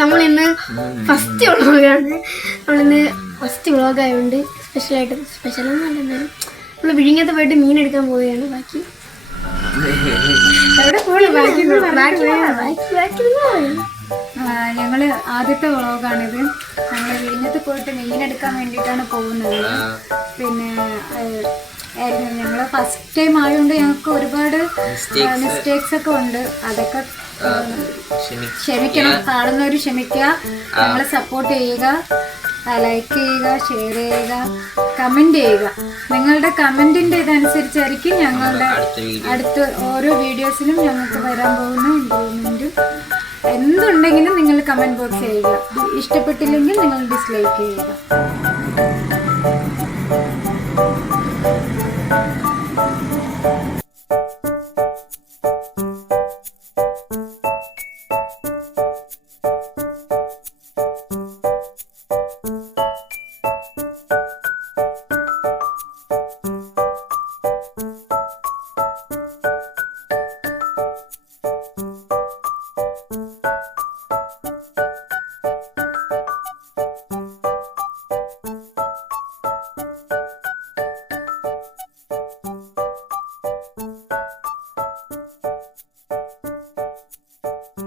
നമ്മളിന്ന് ഫസ്റ്റ് വ്ളോഗാണ്. നമ്മളിന്ന് ഫസ്റ്റ് വ്ളോഗായതുകൊണ്ട് സ്പെഷ്യലൊന്നും അല്ല. നമ്മൾ വിഴിഞ്ഞത്ത് പോയിട്ട് മീൻ എടുക്കാൻ പോവുകയാണ്. ബാക്കി ഞങ്ങള് ആദ്യത്തെ വ്ളോഗാണിത്. ഞങ്ങൾ വിഴിഞ്ഞത്ത് പോയിട്ട് മീൻ എടുക്കാൻ വേണ്ടിയിട്ടാണ് പോകുന്നത്. പിന്നെ ഞങ്ങള് ഫസ്റ്റ് ടൈം ആയതുകൊണ്ട് ഞങ്ങൾക്ക് ഒരുപാട് മിസ്റ്റേക്സ് ഒക്കെ ഉണ്ട്. അതൊക്കെ ക്ഷമിക്കണം. കാണുന്നവര് ക്ഷമിക്കുക. ഞങ്ങളെ സപ്പോർട്ട് ചെയ്യുക, ലൈക്ക് ചെയ്യുക, ഷെയർ ചെയ്യുക, കമന്റ് ചെയ്യുക. നിങ്ങളുടെ കമന്റിന്റെ ഇതനുസരിച്ചായിരിക്കും ഞങ്ങളുടെ അടുത്ത ഓരോ വീഡിയോസിലും ഞങ്ങൾക്ക് വരാൻ പോകുന്ന ഇമ്പ്രൂവ്മെന്റും എന്തുണ്ടെങ്കിലും നിങ്ങൾ കമന്റ് ബോക്സ് ചെയ്യുക. ഇഷ്ടപ്പെട്ടില്ലെങ്കിൽ നിങ്ങൾ ഡിസ്ലൈക്ക് ചെയ്യുക.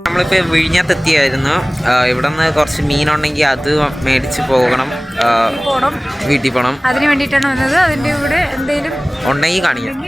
നമ്മളിപ്പോൾ വിഴിഞ്ഞത്തെത്തിയായിരുന്നു. ഇവിടെ നിന്ന് കുറച്ച് മീനുണ്ടെങ്കിൽ അത് മേടിച്ച് പോകണം, വീട്ടിൽ പോകണം. അതിന് വേണ്ടിയിട്ടാണ് വന്നത്. അതിൻ്റെ കൂടെ എന്തെങ്കിലും ഉണ്ടെങ്കിൽ കാണിക്കാം.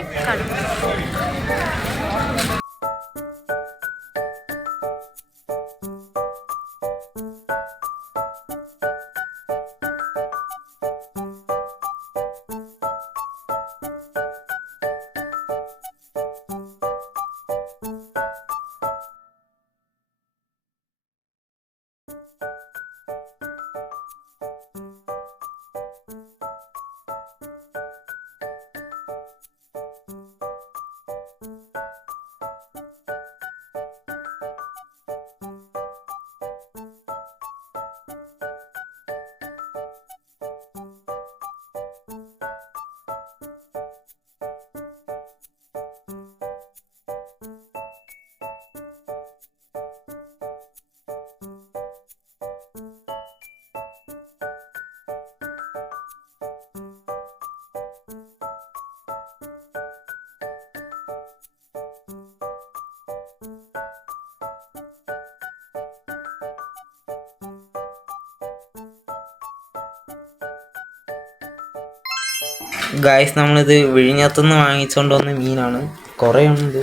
ഗായ്സ്, നമ്മളിത് വിഴിഞ്ഞത്തുനിന്ന് വാങ്ങിച്ചുകൊണ്ട് വന്ന മീനാണ്. കുറേ ഉണ്ട്.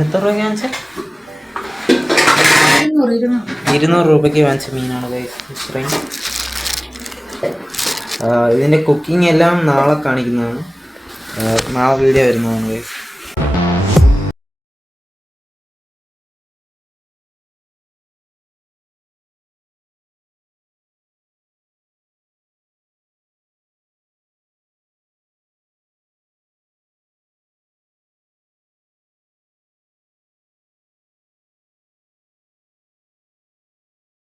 എത്ര രൂപയ്ക്ക് വാങ്ങിച്ച? 200 രൂപയ്ക്ക് വാങ്ങിച്ച മീനാണ് ഗായ്സ്. ഇത്രയും. ഇതിൻ്റെ കുക്കിംഗ് എല്ലാം നാളെ കാണിക്കുന്നതാണ്. നാളെ വീഡിയോ വരുന്നതാണ് ഗായ്സ്.